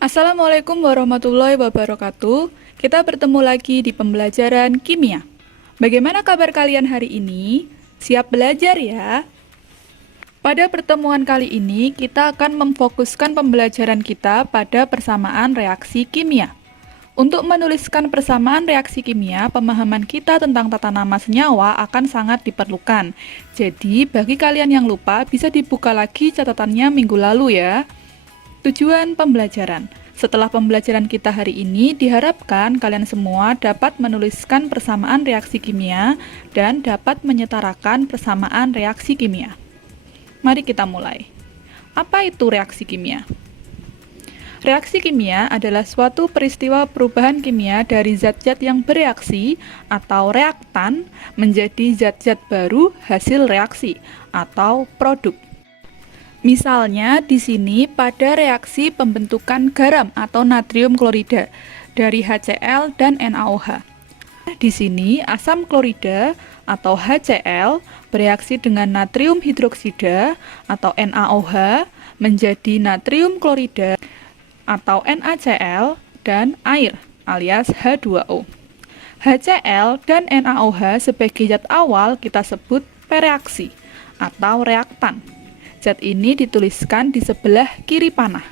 Assalamualaikum warahmatullahi wabarakatuh. Kita bertemu lagi di pembelajaran kimia. Bagaimana kabar kalian hari ini? Siap belajar ya? Pada pertemuan kali ini, kita akan memfokuskan pembelajaran kita pada persamaan reaksi kimia. Untuk menuliskan persamaan reaksi kimia, pemahaman kita tentang tata nama senyawa akan sangat diperlukan. Jadi, bagi kalian yang lupa, bisa dibuka lagi catatannya minggu lalu ya. Tujuan pembelajaran. Setelah pembelajaran kita hari ini, diharapkan kalian semua dapat menuliskan persamaan reaksi kimia dan dapat menyetarakan persamaan reaksi kimia. Mari kita mulai. Apa itu reaksi kimia? Reaksi kimia adalah suatu peristiwa perubahan kimia dari zat-zat yang bereaksi atau reaktan menjadi zat-zat baru hasil reaksi atau produk. Misalnya di sini pada reaksi pembentukan garam atau natrium klorida dari HCl dan NaOH. Di sini asam klorida atau HCl bereaksi dengan natrium hidroksida atau NaOH menjadi natrium klorida atau NaCl dan air alias H2O. HCl dan NaOH sebagai zat awal kita sebut pereaksi atau reaktan. Zat ini dituliskan di sebelah kiri panah.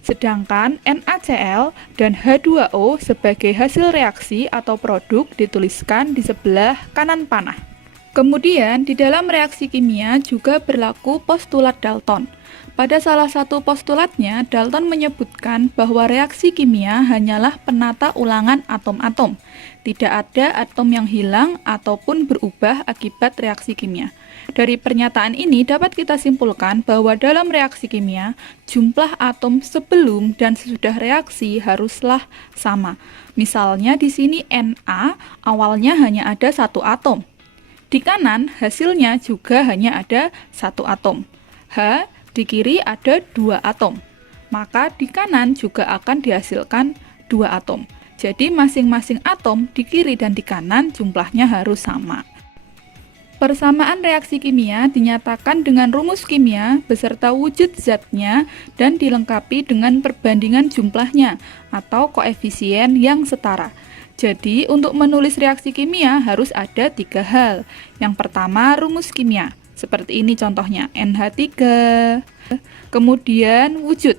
Sedangkan NaCl dan H2O sebagai hasil reaksi atau produk dituliskan di sebelah kanan panah. Kemudian di dalam reaksi kimia juga berlaku postulat Dalton. Pada salah satu postulatnya, Dalton menyebutkan bahwa reaksi kimia hanyalah penata ulangan atom-atom. Tidak ada atom yang hilang ataupun berubah akibat reaksi kimia. Dari pernyataan ini dapat kita simpulkan bahwa dalam reaksi kimia, jumlah atom sebelum dan sesudah reaksi haruslah sama. Misalnya di sini Na awalnya hanya ada satu atom. Di kanan hasilnya juga hanya ada satu atom. H di kiri ada dua atom. Maka di kanan juga akan dihasilkan dua atom. Jadi masing-masing atom di kiri dan di kanan jumlahnya harus sama. Persamaan reaksi kimia dinyatakan dengan rumus kimia beserta wujud zatnya dan dilengkapi dengan perbandingan jumlahnya atau koefisien yang setara. Jadi, untuk menulis reaksi kimia harus ada tiga hal. Yang pertama, rumus kimia. Seperti ini contohnya, NH3. Kemudian, wujud.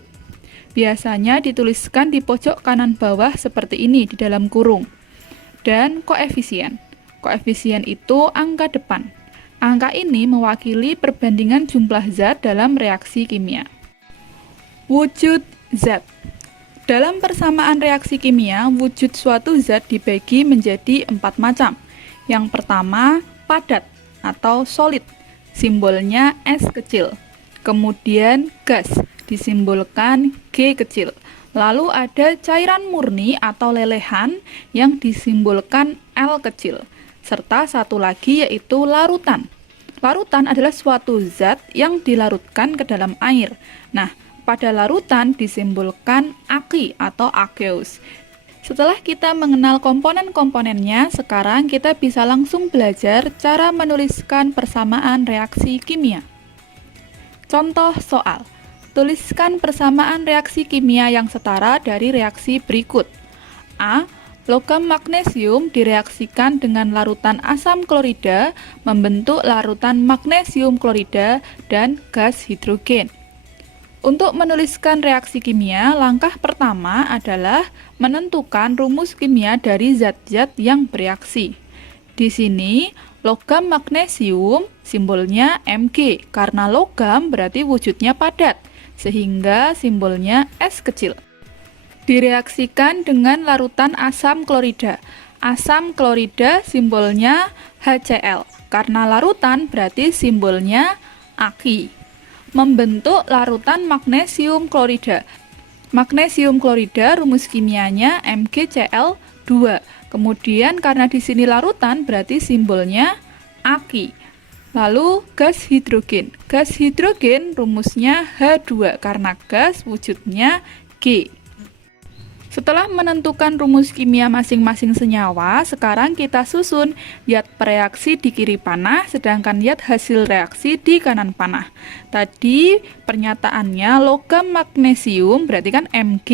Biasanya dituliskan di pojok kanan bawah seperti ini di dalam kurung. Dan koefisien. Koefisien itu angka depan. Angka ini mewakili perbandingan jumlah zat dalam reaksi kimia. Wujud zat. Dalam persamaan reaksi kimia, wujud suatu zat dibagi menjadi 4 macam. Yang pertama, padat atau solid, simbolnya S kecil. Kemudian gas, disimbolkan G kecil. Lalu ada cairan murni atau lelehan yang disimbolkan L kecil. Serta satu lagi yaitu larutan. Larutan adalah suatu zat yang dilarutkan ke dalam air. Nah, pada larutan disimbolkan Aq atau aqueous. Setelah kita mengenal komponen-komponennya, sekarang kita bisa langsung belajar cara menuliskan persamaan reaksi kimia. Contoh soal. Tuliskan persamaan reaksi kimia yang setara dari reaksi berikut. A. Logam magnesium direaksikan dengan larutan asam klorida membentuk larutan magnesium klorida dan gas hidrogen. Untuk menuliskan reaksi kimia, langkah pertama adalah menentukan rumus kimia dari zat-zat yang bereaksi. Di sini, logam magnesium simbolnya Mg, karena logam berarti wujudnya padat, sehingga simbolnya S kecil. Direaksikan dengan larutan asam klorida. Asam klorida simbolnya HCl, karena larutan berarti simbolnya Aq. Membentuk larutan magnesium klorida. Magnesium klorida rumus kimianya MgCl2. Kemudian karena di sini larutan berarti simbolnya Aq. Lalu gas hidrogen. Gas hidrogen rumusnya H2 karena gas wujudnya G. Setelah menentukan rumus kimia masing-masing senyawa, sekarang kita susun. Lihat reaksi di kiri panah, sedangkan lihat hasil reaksi di kanan panah. Tadi pernyataannya logam magnesium, berarti kan Mg,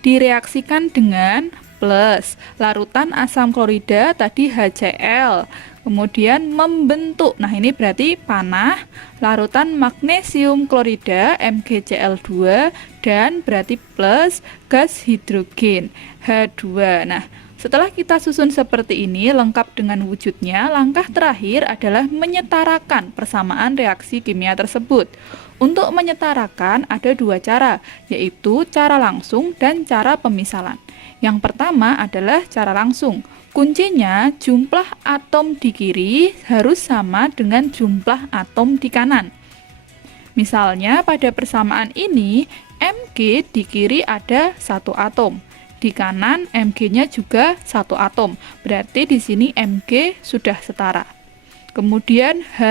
direaksikan dengan plus. Larutan asam klorida tadi HCl. Kemudian membentuk, nah ini berarti panah, larutan magnesium klorida MgCl2 dan berarti plus gas hidrogen H2. Nah, setelah kita susun seperti ini lengkap dengan wujudnya, langkah terakhir adalah menyetarakan persamaan reaksi kimia tersebut. Untuk menyetarakan ada dua cara, yaitu cara langsung dan cara pemisalan. Yang pertama adalah cara langsung. Kuncinya, jumlah atom di kiri harus sama dengan jumlah atom di kanan. Misalnya pada persamaan ini, Mg di kiri ada 1 atom. Di kanan Mg-nya juga 1 atom. Berarti di sini Mg sudah setara. Kemudian H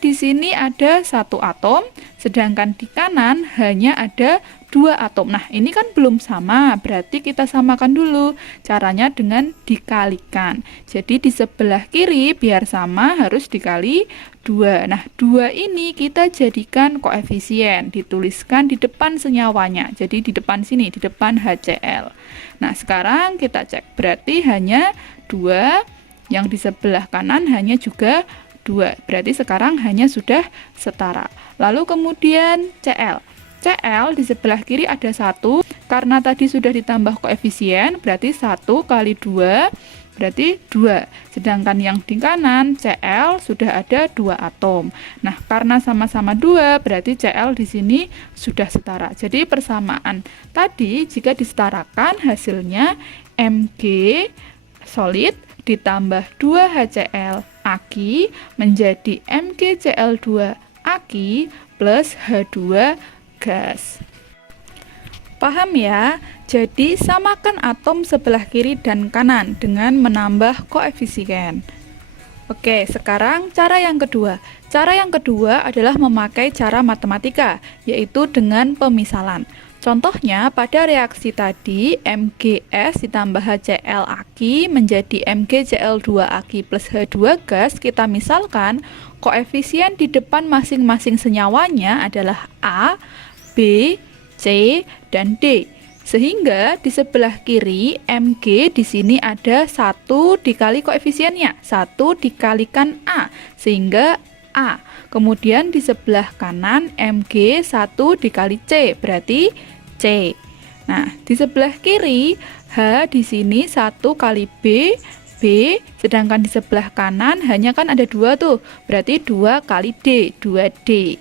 di sini ada 1 atom, sedangkan di kanan hanya ada 2 atom. Nah, ini kan belum sama, berarti kita samakan dulu. Caranya dengan dikalikan. Jadi di sebelah kiri biar sama harus dikali 2. Nah, 2 ini kita jadikan koefisien, dituliskan di depan senyawanya. Jadi di depan sini, di depan HCl. Nah, sekarang kita cek, berarti hanya 2, yang di sebelah kanan hanya juga 2. Berarti sekarang hanya sudah setara. Lalu kemudian Cl. Cl di sebelah kiri ada 1, karena tadi sudah ditambah koefisien, berarti 1 kali 2, berarti 2. Sedangkan yang di kanan, Cl sudah ada 2 atom. Nah, karena sama-sama 2, berarti Cl di sini sudah setara. Jadi persamaan tadi, jika disetarakan, hasilnya Mg solid ditambah 2 HCl aki menjadi MgCl2 aki plus H2 gas. Paham ya? Jadi samakan atom sebelah kiri dan kanan dengan menambah koefisien. Oke, sekarang cara yang kedua. Cara yang kedua adalah memakai cara matematika, yaitu dengan pemisalan. Contohnya pada reaksi tadi MgS ditambah HCl aki menjadi MgCl2 aki plus H2 gas. Kita misalkan koefisien di depan masing-masing senyawanya adalah A, B, C, dan D. Sehingga di sebelah kiri Mg di sini ada 1 dikali koefisiennya, 1 dikalikan A, sehingga A. Kemudian di sebelah kanan Mg 1 dikali C, berarti C. Nah, di sebelah kiri H di sini 1 kali B, B, sedangkan di sebelah kanan hanya kan ada 2 tuh, berarti 2 kali D, 2D.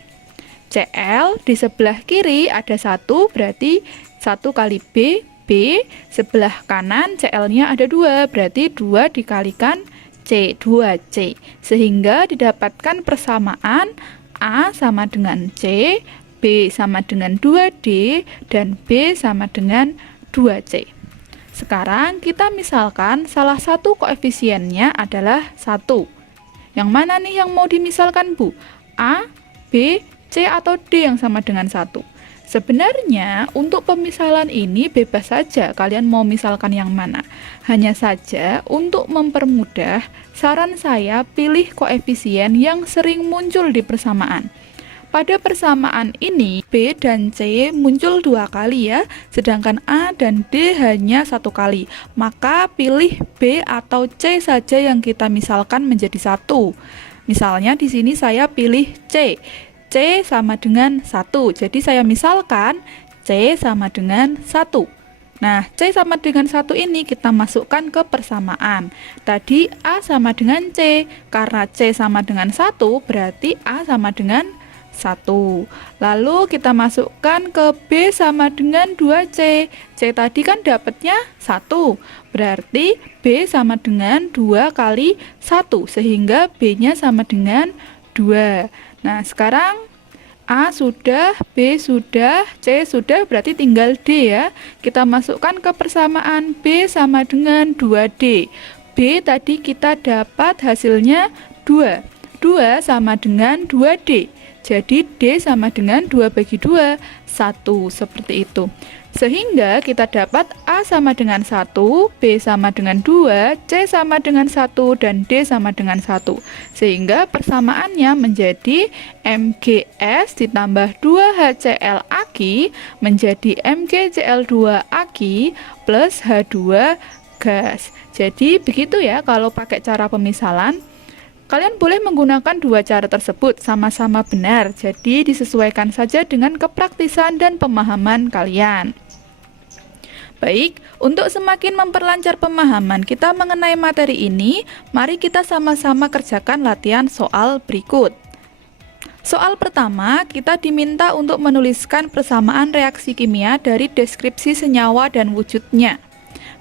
Cl di sebelah kiri ada 1, berarti 1 kali B, B, sebelah kanan Cl-nya ada 2, berarti 2 dikalikan C, 2C. Sehingga didapatkan persamaan A sama dengan C, B sama dengan 2D, dan B sama dengan 2C. Sekarang kita misalkan salah satu koefisiennya adalah 1. Yang mana nih yang mau dimisalkan, Bu? A, B, C atau D yang sama dengan 1? Sebenarnya untuk pemisalan ini bebas saja kalian mau misalkan yang mana. Hanya saja untuk mempermudah, saran saya pilih koefisien yang sering muncul di persamaan. Pada persamaan ini B dan C muncul 2 kali ya, sedangkan A dan D hanya 1 kali. Maka pilih B atau C saja yang kita misalkan menjadi 1. Misalnya di sini saya pilih C. C sama dengan 1. Jadi saya misalkan C sama dengan 1. Nah, C sama dengan 1 ini kita masukkan ke persamaan. Tadi A sama dengan C. Karena C sama dengan 1, berarti A sama dengan 1. Lalu kita masukkan ke B sama dengan 2C. C tadi kan dapatnya 1. Berarti B sama dengan 2 kali 1. Sehingga B-nya sama dengan 2. Nah, sekarang A sudah, B sudah, C sudah, berarti tinggal D ya. Kita masukkan ke persamaan B sama dengan 2D. B tadi kita dapat hasilnya 2. 2 sama dengan 2D. Jadi D sama dengan 2 bagi 2, 1, seperti itu. Sehingga kita dapat A sama dengan 1, B sama dengan 2, C sama dengan 1, dan D sama dengan 1. Sehingga persamaannya menjadi MgS ditambah 2HCl Aq menjadi MgCl2 Aq plus H2 gas. Jadi begitu ya kalau pakai cara pemisalan. Kalian boleh menggunakan dua cara tersebut, sama-sama benar. Jadi disesuaikan saja dengan kepraktisan dan pemahaman kalian. Baik, untuk semakin memperlancar pemahaman kita mengenai materi ini, mari kita sama-sama kerjakan latihan soal berikut. Soal pertama, kita diminta untuk menuliskan persamaan reaksi kimia dari deskripsi senyawa dan wujudnya.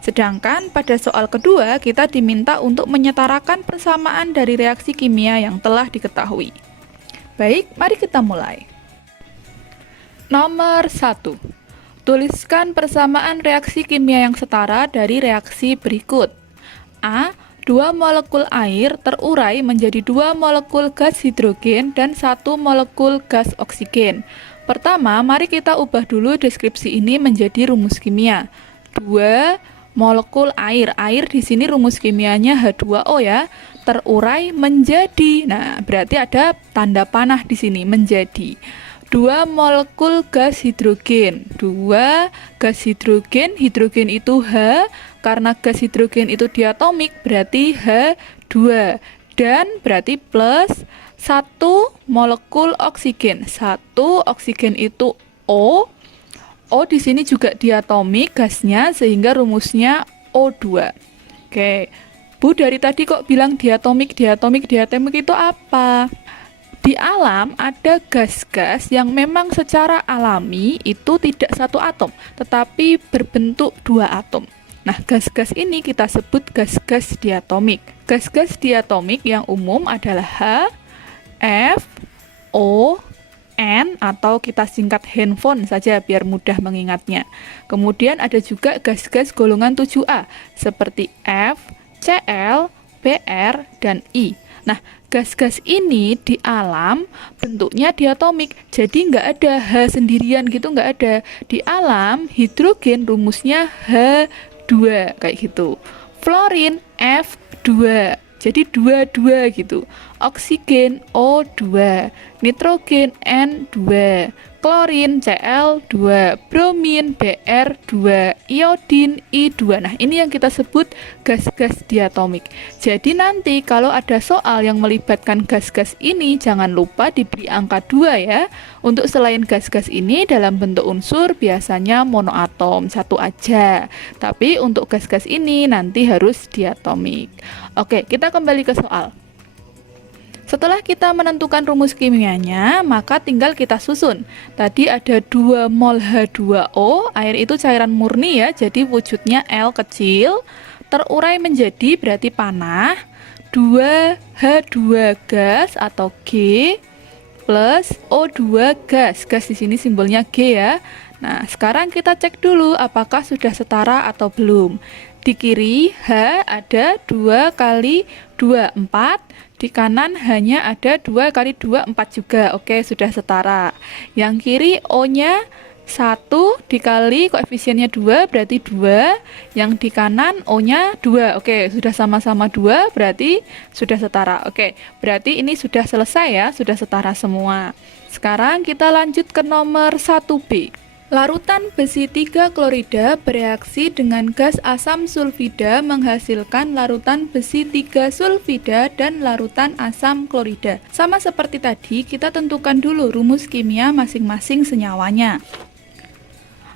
Sedangkan pada soal kedua, kita diminta untuk menyetarakan persamaan dari reaksi kimia yang telah diketahui. Baik, mari kita mulai. Nomor 1. Tuliskan persamaan reaksi kimia yang setara dari reaksi berikut. A. 2 molekul air terurai menjadi 2 molekul gas hidrogen dan 1 molekul gas oksigen. Pertama, mari kita ubah dulu deskripsi ini menjadi rumus kimia. 2 molekul air. Air di sini rumus kimianya H2O ya. Terurai menjadi. Nah, berarti ada tanda panah di sini menjadi. 2 molekul gas hidrogen. 2 gas hidrogen. Hidrogen itu H. Karena gas hidrogen itu diatomik, berarti H2. Dan berarti plus 1 molekul oksigen. 1 oksigen itu O. O di sini juga diatomik gasnya sehingga rumusnya O2. Oke. Bu, dari tadi kok bilang diatomik itu apa? Di alam ada gas-gas yang memang secara alami itu tidak satu atom, tetapi berbentuk 2 atom. Nah, gas-gas ini kita sebut gas-gas diatomik. Gas-gas diatomik yang umum adalah H, F, O, N, atau kita singkat handphone saja biar mudah mengingatnya. Kemudian ada juga gas-gas golongan 7A seperti F, Cl, Br, dan I. Nah, gas-gas ini di alam bentuknya diatomik, jadi nggak ada H sendirian gitu, nggak ada. Di alam hidrogen rumusnya H2 kayak gitu. Fluorin F2. Jadi 2 gitu. Oksigen O2, nitrogen N2, klorin Cl2, bromin Br2, iodin I2. Nah, ini yang kita sebut gas-gas diatomik. Jadi nanti kalau ada soal yang melibatkan gas-gas ini, jangan lupa diberi angka 2 ya. Untuk selain gas-gas ini dalam bentuk unsur biasanya monoatom, 1 aja. Tapi untuk gas-gas ini nanti harus diatomik. Oke, kita kembali ke soal. Setelah kita menentukan rumus kimianya, maka tinggal kita susun. Tadi ada 2 mol H2O, air itu cairan murni ya, jadi wujudnya L kecil, terurai menjadi berarti panah, 2 H2 gas atau G plus O2 gas. Gas di sini simbolnya G ya. Nah, sekarang kita cek dulu apakah sudah setara atau belum. Di kiri H ada 2 kali 2, 4. Di kanan hanya ada 2 kali 2, 4 juga. Oke, sudah setara. Yang kiri O-nya 1 dikali koefisiennya 2, berarti 2. Yang di kanan O-nya 2. Oke, sudah sama-sama 2, berarti sudah setara. Oke, berarti ini sudah selesai ya, sudah setara semua. Sekarang kita lanjut ke nomor 1B. Larutan besi 3 klorida bereaksi dengan gas asam sulfida menghasilkan larutan besi 3 sulfida dan larutan asam klorida. Sama seperti tadi, kita tentukan dulu rumus kimia masing-masing senyawanya.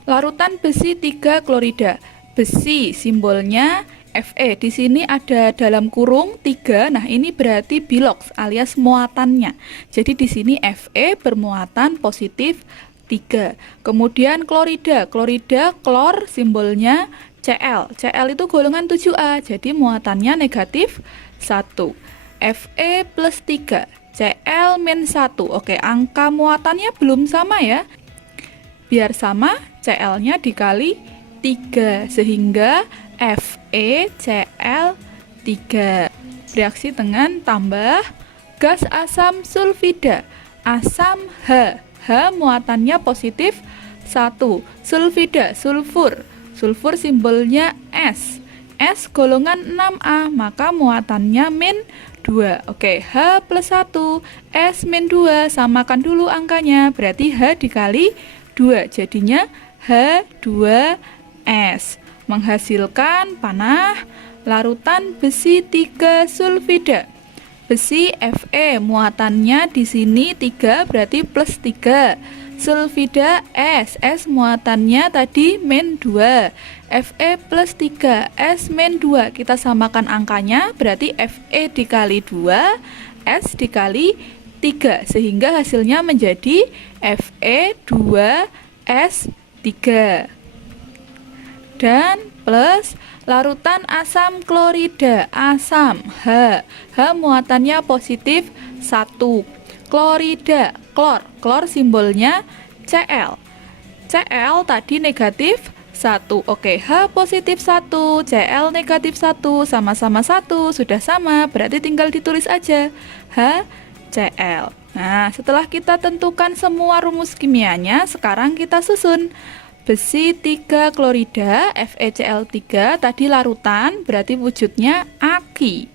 Larutan besi 3 klorida. Besi simbolnya Fe. Di sini ada dalam kurung 3. Nah, ini berarti bilox alias muatannya. Jadi di sini Fe bermuatan positif 3. Kemudian klorida. Klorida klor simbolnya Cl. Cl itu golongan 7A, jadi muatannya negatif 1. Fe plus 3. Cl min 1. Oke, angka muatannya belum sama ya. Biar sama, Cl-nya dikali 3. Sehingga FeCl3. Reaksi dengan tambah gas asam sulfida. asam H. H muatannya positif 1. Sulfida, sulfur. Sulfur simbolnya S. S golongan 6A, maka muatannya min 2. Oke, H plus 1, S min 2. Samakan dulu angkanya, berarti H dikali 2. Jadinya H2S. Menghasilkan panah larutan besi 3 sulfida. Besi Fe muatannya di sini 3 berarti plus 3. Sulfida S, S muatannya tadi min 2. Fe plus 3, S min 2. Kita samakan angkanya berarti Fe dikali 2, S dikali 3. Sehingga hasilnya menjadi Fe2S3. Dan plus larutan asam klorida, asam H. H muatannya positif 1. Klorida, klor. Klor simbolnya Cl. Cl tadi negatif 1. Oke, H positif 1, Cl negatif 1, sama-sama 1. Sudah sama, berarti tinggal ditulis aja HCl. Nah, setelah kita tentukan semua rumus kimianya, sekarang kita susun. Besi 3 klorida FeCl3 tadi larutan, berarti wujudnya aki,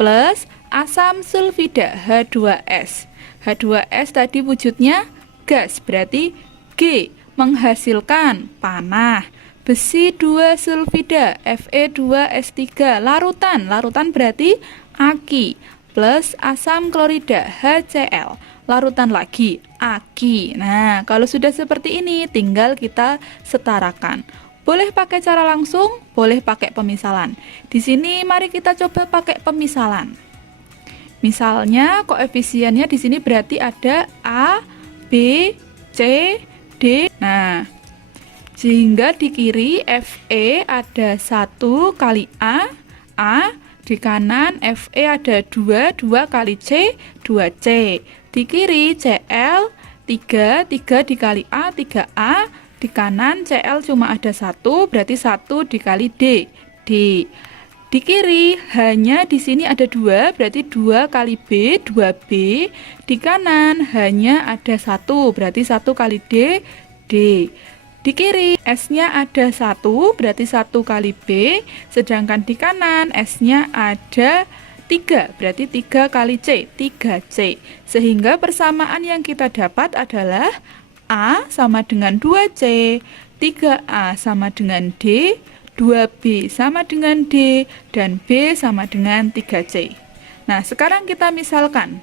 plus asam sulfida H2S. H2S tadi wujudnya gas, berarti G, menghasilkan panah. Besi 2 sulfida Fe2S3 larutan, larutan berarti aki, plus asam klorida HCl larutan lagi, aki. Nah, kalau sudah seperti ini, tinggal kita setarakan. Boleh pakai cara langsung, boleh pakai pemisalan. Di sini mari kita coba pakai pemisalan. Misalnya koefisiennya di sini berarti ada A, B, C, D. Nah, sehingga di kiri Fe ada 1 kali A, di kanan Fe ada 2 kali C, 2C. Di kiri Cl 3 dikali A, 3A. Di kanan Cl cuma ada 1, berarti 1 dikali D, D. Di kiri hanya di sini ada 2, berarti 2 kali B, 2B. Di kanan hanya ada 1, berarti 1 kali D, D. Di kiri S-nya ada 1, berarti 1 kali B. Sedangkan di kanan S-nya ada 3, berarti 3 kali C, 3C. Sehingga persamaan yang kita dapat adalah A sama dengan 2C, 3A sama dengan D, 2B sama dengan D, dan B sama dengan 3C. Nah, sekarang kita misalkan.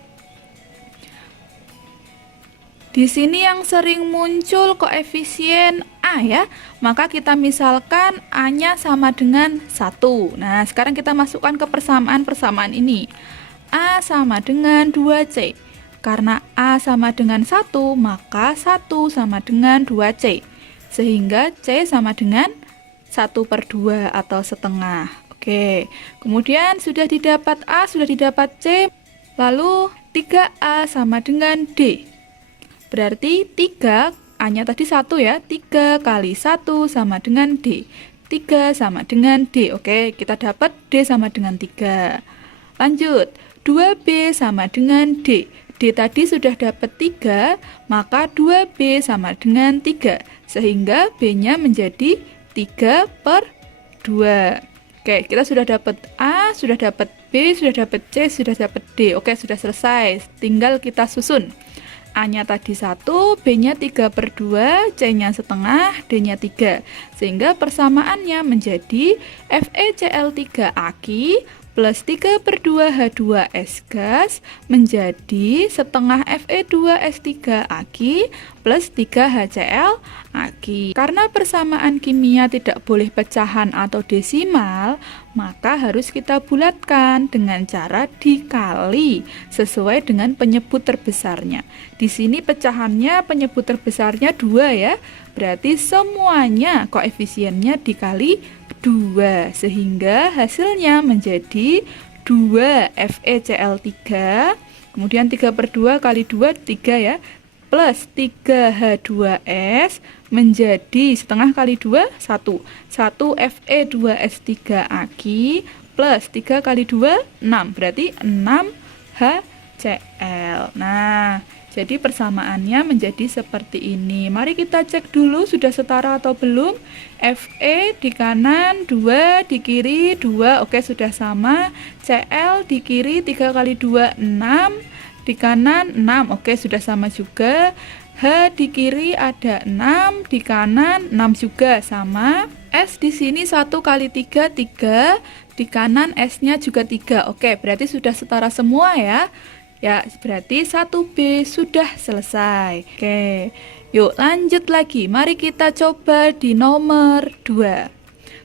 Di sini yang sering muncul koefisien A ya, maka kita misalkan A-nya sama dengan 1. Nah, sekarang kita masukkan ke persamaan-persamaan ini. A sama dengan 2C. Karena A sama dengan 1, maka 1 sama dengan 2C. Sehingga C sama dengan 1/2 atau setengah. Oke, kemudian sudah didapat A, sudah didapat C, lalu 3A sama dengan D. Berarti 3, A-nya tadi 1 ya, 3 kali 1 sama dengan D. 3 sama dengan D. Oke, kita dapat D sama dengan 3. Lanjut, 2B sama dengan D. D tadi sudah dapat 3, maka 2B sama dengan 3. Sehingga B-nya menjadi 3/2. Oke, kita sudah dapat A, sudah dapat B, sudah dapat C, sudah dapat D. Oke, sudah selesai. Tinggal kita susun. A-nya tadi 1, B-nya 3/2, C-nya setengah, D-nya 3. Sehingga persamaannya menjadi FeCl3 aki plus 3/2 H2S gas menjadi setengah Fe2S3 aki plus 3 HCl aki. Karena persamaan kimia tidak boleh pecahan atau desimal, maka harus kita bulatkan dengan cara dikali sesuai dengan penyebut terbesarnya. Di sini pecahannya penyebut terbesarnya 2 ya. Berarti semuanya koefisiennya dikali 2, sehingga hasilnya menjadi 2 FeCl3, kemudian 3/2 kali 2, 3 ya, plus 3 H2S menjadi setengah kali 2, 1. 1 Fe2S3 aki plus 3 kali 2, 6. Berarti 6 HCl. Nah, Jadi persamaannya menjadi seperti ini. Mari kita cek dulu sudah setara atau belum. FE di kanan 2, di kiri 2. Oke, sudah sama. CL di kiri 3 kali 2 6, di kanan 6. Oke, sudah sama juga. H di kiri ada 6, di kanan 6 juga sama. S di sini 1 kali 3 3, di kanan S-nya juga 3. Oke, berarti sudah setara semua ya. Ya, berarti 1B sudah selesai. Oke, yuk lanjut lagi. Mari kita coba di nomor 2.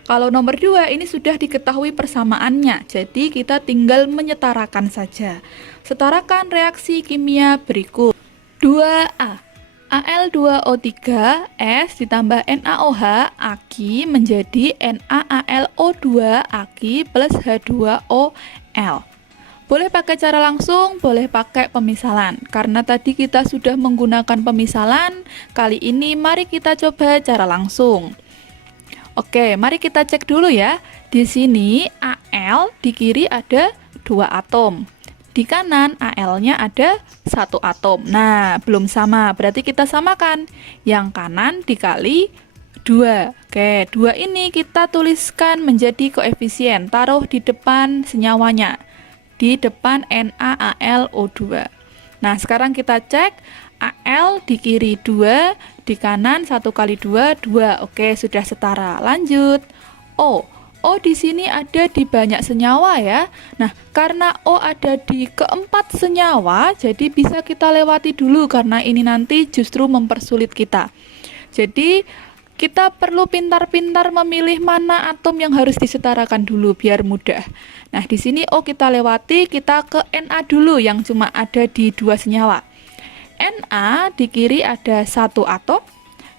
Kalau nomor 2 ini sudah diketahui persamaannya, jadi kita tinggal menyetarakan saja. Setarakan reaksi kimia berikut. 2A. Al2O3 S ditambah NaOH Aq menjadi NaAlO2 Aq plus H2OL. Boleh pakai cara langsung, boleh pakai pemisalan. Karena tadi kita sudah menggunakan pemisalan, kali ini mari kita coba cara langsung. Oke, mari kita cek dulu ya. Di sini Al di kiri ada 2 atom. Di kanan Al-nya ada 1 atom. Nah, belum sama, berarti kita samakan. Yang kanan dikali 2. Oke, 2 ini kita tuliskan menjadi koefisien. Taruh di depan senyawanya. Di depan NaAlO2. Nah, sekarang kita cek. Al di kiri 2, di kanan 1 kali 2, 2. Oke, sudah setara. Lanjut. O di sini ada di banyak senyawa ya. Nah, karena O ada di keempat senyawa, jadi bisa kita lewati dulu karena ini nanti justru mempersulit kita. Jadi, kita perlu pintar-pintar memilih mana atom yang harus disetarakan dulu biar mudah. Nah, di sini O kita lewati, kita ke Na dulu yang cuma ada di 2 senyawa. Na di kiri ada 1 atom,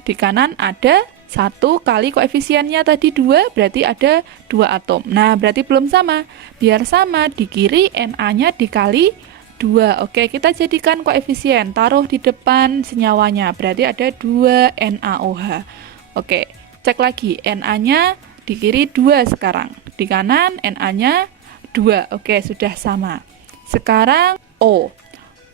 di kanan ada 1 kali koefisiennya tadi 2, berarti ada 2 atom. Nah, berarti belum sama. Biar sama, di kiri Na-nya dikali 2. Oke, kita jadikan koefisien. Taruh di depan senyawanya. Berarti ada 2 NaOH. Oke, cek lagi. Na-nya di kiri 2 sekarang. Di kanan Na-nya 2. Oke, sudah sama. Sekarang O.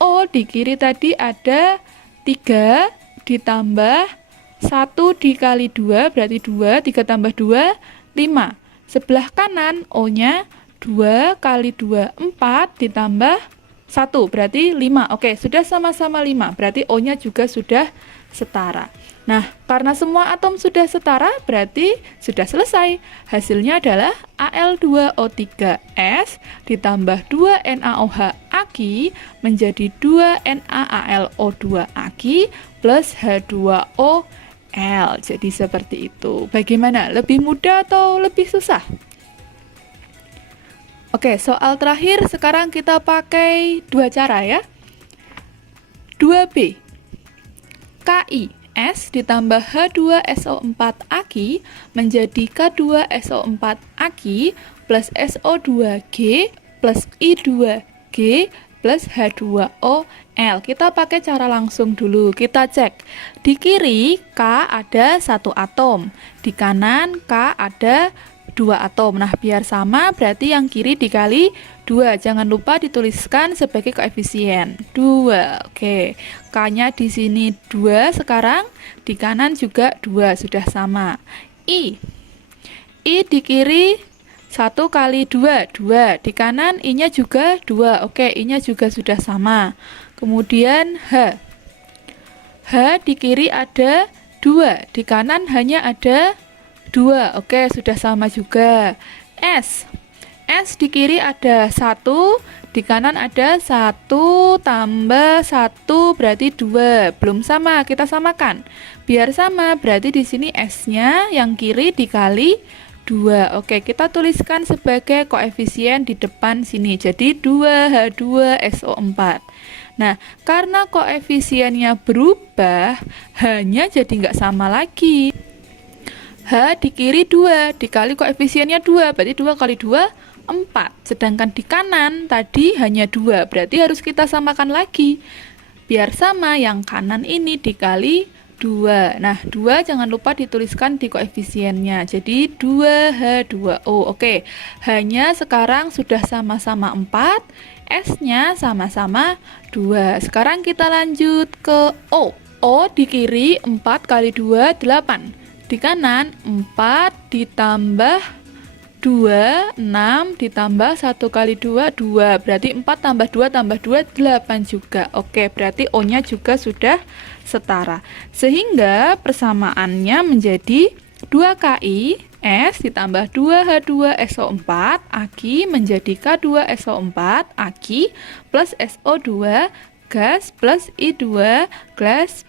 O di kiri tadi ada 3 ditambah 1 dikali 2 berarti 2, 3 tambah 2, 5. Sebelah kanan O-nya 2 kali 2, 4 ditambah 1 berarti 5. Oke, sudah sama-sama 5, berarti O-nya juga sudah setara. Nah, karena semua atom sudah setara, berarti sudah selesai. Hasilnya adalah Al2O3S ditambah 2 NaOH Aq menjadi 2 NaAlO2 Aq plus H2O L. Jadi seperti itu. Bagaimana? Lebih mudah atau lebih susah? Oke, soal terakhir sekarang kita pakai 2 cara ya. 2B. Ki S ditambah H2SO4 Aq menjadi K2SO4 Aq plus SO2G plus I2G plus H2OL. Kita pakai cara langsung dulu. Kita cek. Di kiri K ada 1 atom. Di kanan K ada 2 atom. Nah, biar sama berarti yang kiri dikali 2. Jangan lupa dituliskan sebagai koefisien. 2. Oke. K-nya di sini 2 sekarang. Di kanan juga 2. Sudah sama. I di kiri 1 kali 2, 2. Di kanan I-nya juga 2. Oke, I-nya juga sudah sama. Kemudian H. H di kiri ada 2. Di kanan hanya ada 2. Oke, sudah sama juga. S. S di kiri ada 1. Di kanan ada 1 tambah 1 berarti 2. Belum sama, kita samakan. Biar sama, berarti di sini S-nya yang kiri dikali 2. Oke, kita tuliskan sebagai koefisien di depan sini. Jadi 2H2SO4. Nah, karena koefisiennya berubah, H-nya jadi nggak sama lagi. H di kiri 2, dikali koefisiennya 2, berarti 2 kali 2, 4. Sedangkan di kanan tadi hanya 2, berarti harus kita samakan lagi. Biar sama, yang kanan ini dikali 2. Nah, 2 jangan lupa dituliskan di koefisiennya. Jadi 2H2O. Oke, H-nya sekarang sudah sama-sama 4. S-nya sama-sama 2. Sekarang kita lanjut ke O. O di kiri 4 kali 2, 8. Di kanan 4 ditambah 2, 6 ditambah 1 kali 2, 2. Berarti 4 tambah 2 tambah 2, 8 juga. Oke, berarti O-nya juga sudah setara. Sehingga persamaannya menjadi 2KI S ditambah 2H2SO4 Aki menjadi K2SO4 Aki plus SO2 gas plus I2 gas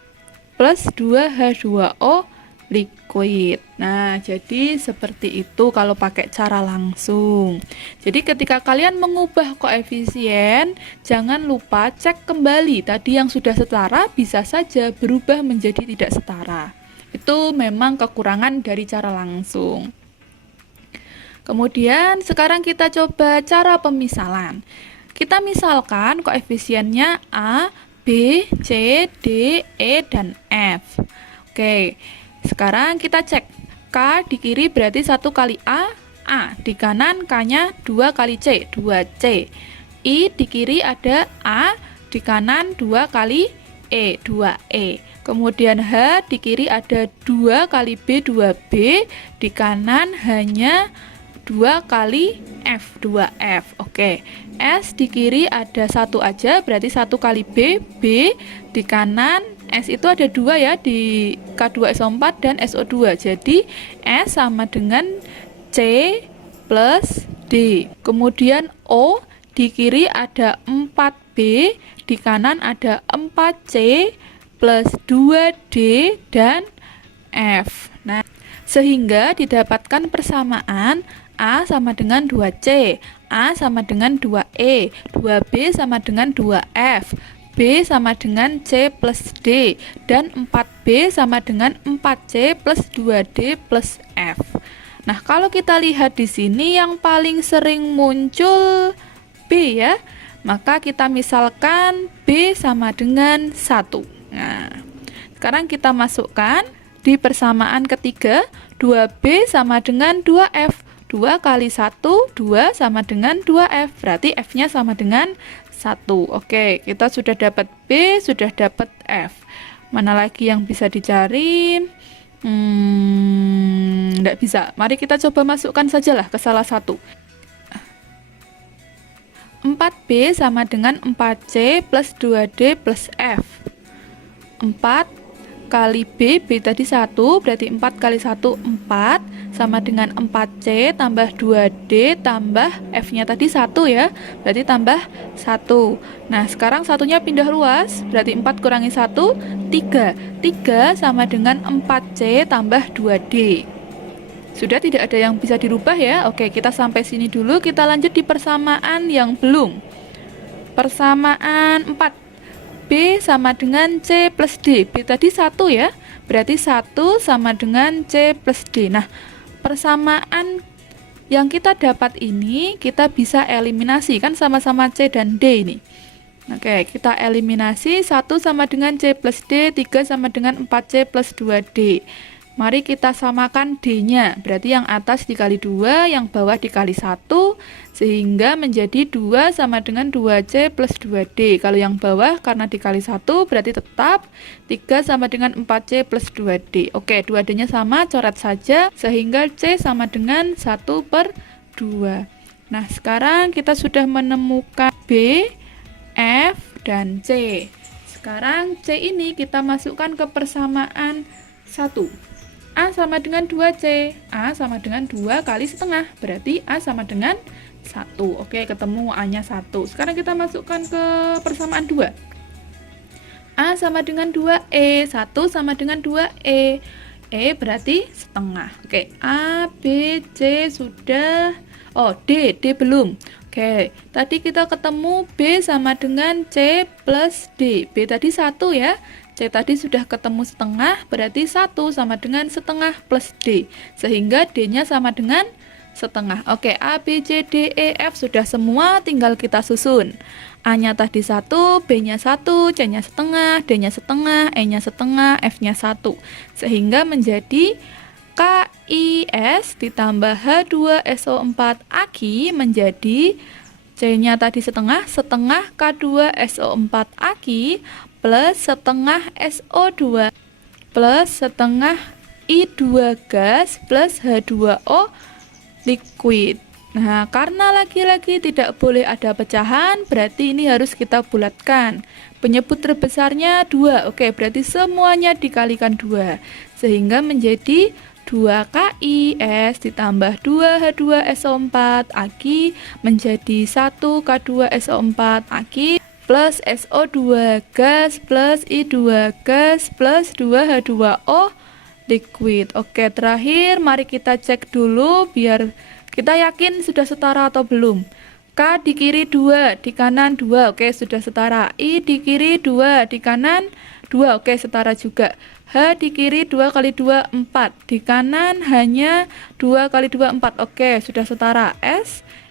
plus 2H2O liquid. Nah, jadi seperti itu kalau pakai cara langsung. Jadi ketika kalian mengubah koefisien, jangan lupa cek kembali. Tadi yang sudah setara bisa saja berubah menjadi tidak setara. Itu memang kekurangan dari cara langsung. Kemudian sekarang kita coba cara pemisalan. Kita misalkan koefisiennya A, B, C, D, E, dan F. Oke, sekarang kita cek. K di kiri berarti 1 kali A, A. Di kanan K-nya 2 kali C, 2C. I di kiri ada A, di kanan 2 kali E, 2E. Kemudian H di kiri ada 2 kali B, 2B. Di kanan hanya 2 kali F, 2F. Oke. S di kiri ada 1 aja, berarti 1 kali B, B. Di kanan S itu ada 2 ya, di K2SO4 dan SO2. Jadi S sama dengan C plus D. Kemudian O di kiri ada 4B, di kanan ada 4C plus 2D dan F. Nah, sehingga didapatkan persamaan A sama dengan 2C, A sama dengan 2E, 2B sama dengan 2F, B sama dengan C plus D, dan 4B sama dengan 4C plus 2D plus F. Nah, kalau kita lihat di sini yang paling sering muncul B ya, maka kita misalkan B sama dengan 1. Nah, sekarang kita masukkan di persamaan ketiga, 2B sama dengan 2F. 2 kali 1, 2 sama dengan 2F. Berarti F-nya sama dengan 1. Oke, kita sudah dapat B, sudah dapat F. Mana lagi yang bisa dicari? Tidak bisa. Mari kita coba masukkan sajalah ke salah satu. 4B sama dengan 4C plus 2D plus F. 4 kali B, B tadi 1, berarti 4 kali 1, 4, sama dengan 4C tambah 2D tambah F-nya tadi 1 ya, berarti tambah 1. Nah, sekarang satunya pindah ruas, berarti 4 kurangi 1, 3. 3 sama dengan 4C tambah 2D. Sudah tidak ada yang bisa dirubah ya. Oke, kita sampai sini dulu, kita lanjut di persamaan yang belum. Persamaan 4. B sama dengan C plus D. B tadi 1 ya, berarti 1 sama dengan C plus D. Nah, persamaan yang kita dapat ini kita bisa eliminasi, kan sama-sama C dan D ini. Oke, kita eliminasi. 1 sama dengan C plus D, 3 sama dengan 4C plus 2D. Mari kita samakan D-nya, berarti yang atas dikali 2, yang bawah dikali 1, sehingga menjadi 2 sama dengan 2C plus 2D. Kalau yang bawah karena dikali 1, berarti tetap 3 sama dengan 4C plus 2D. Oke, 2D-nya sama, coret saja, sehingga C sama dengan 1 per 2. Nah, sekarang kita sudah menemukan B, F, dan C. Sekarang C ini kita masukkan ke persamaan 1. A sama dengan 2C, A sama dengan 2 kali setengah, berarti A sama dengan 1. Oke, ketemu A-nya 1. Sekarang kita masukkan ke persamaan 2. A sama dengan 2E, 1 sama dengan 2E. E berarti setengah. Oke, A, B, C sudah. Oh, D belum. Oke, tadi kita ketemu B sama dengan C plus D. B tadi 1 ya. C tadi sudah ketemu setengah, berarti 1 sama dengan setengah plus D. Sehingga D-nya sama dengan setengah. Oke, A, B, C, D, E, F sudah semua, tinggal kita susun. A-nya tadi 1, B-nya 1, C-nya setengah, D-nya setengah, E-nya setengah, F-nya 1. Sehingga menjadi KIS ditambah H2SO4 Aki menjadi C-nya tadi setengah, setengah K2SO4 Aki plus setengah SO2 plus setengah I2 gas plus H2O liquid. Nah, karena lagi-lagi tidak boleh ada pecahan, berarti ini harus kita bulatkan. Penyebut terbesarnya 2. Oke, berarti semuanya dikalikan 2. Sehingga menjadi 2KIS ditambah 2H2SO4 Aki menjadi 1K2SO4 Aki plus SO2 gas plus I2 gas plus 2H2O liquid. Oke, terakhir mari kita cek dulu biar kita yakin sudah setara atau belum. K di kiri 2, di kanan 2, oke sudah setara. I di kiri 2, di kanan 2, oke setara juga. H di kiri 2 kali 2, 4. Di kanan hanya 2 kali 2, 4, oke sudah setara.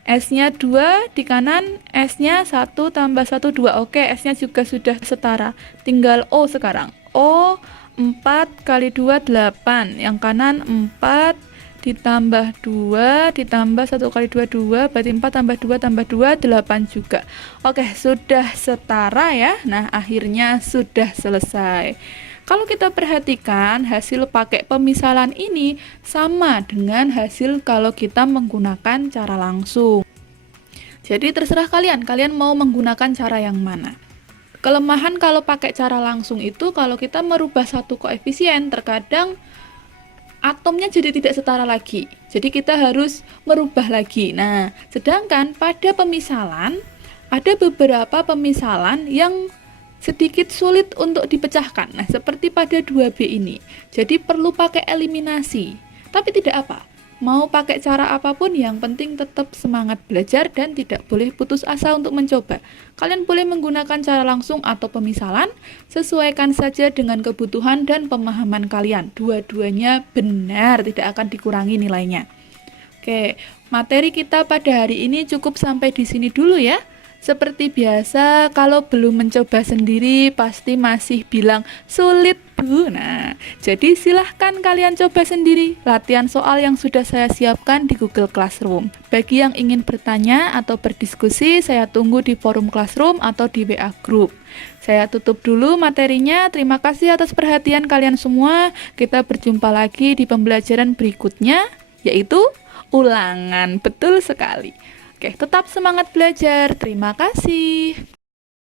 S-nya 2, di kanan S-nya 1 tambah 1, 2, oke S-nya juga sudah setara. Tinggal O sekarang. O 4 kali 2, 8. Yang kanan 4 ditambah 2 ditambah 1 kali 2, 2, berarti 4 tambah 2 tambah 2, 8 juga. Oke, sudah setara ya. Nah, akhirnya sudah selesai. Kalau kita perhatikan, hasil pakai pemisalan ini sama dengan hasil kalau kita menggunakan cara langsung. Jadi terserah kalian mau menggunakan cara yang mana. Kelemahan kalau pakai cara langsung itu kalau kita merubah satu koefisien, terkadang atomnya jadi tidak setara lagi. Jadi kita harus merubah lagi. Nah, sedangkan pada pemisalan ada beberapa pemisalan yang sedikit sulit untuk dipecahkan. Nah, seperti pada 2B ini. Jadi perlu pakai eliminasi. Tapi tidak apa. Mau pakai cara apapun, yang penting tetap semangat belajar dan tidak boleh putus asa untuk mencoba. Kalian boleh menggunakan cara langsung atau pemisalan, sesuaikan saja dengan kebutuhan dan pemahaman kalian. Dua-duanya benar, tidak akan dikurangi nilainya. Oke, materi kita pada hari ini cukup sampai di sini dulu ya. Seperti biasa, kalau belum mencoba sendiri pasti masih bilang sulit Bu. Nah, jadi silahkan kalian coba sendiri latihan soal yang sudah saya siapkan di Google Classroom. Bagi yang ingin bertanya atau berdiskusi, saya tunggu di forum Classroom atau di WA Group. Saya tutup dulu materinya. Terima kasih atas perhatian kalian semua. Kita berjumpa lagi di pembelajaran berikutnya, yaitu ulangan. Betul sekali. Oke, tetap semangat belajar. Terima kasih.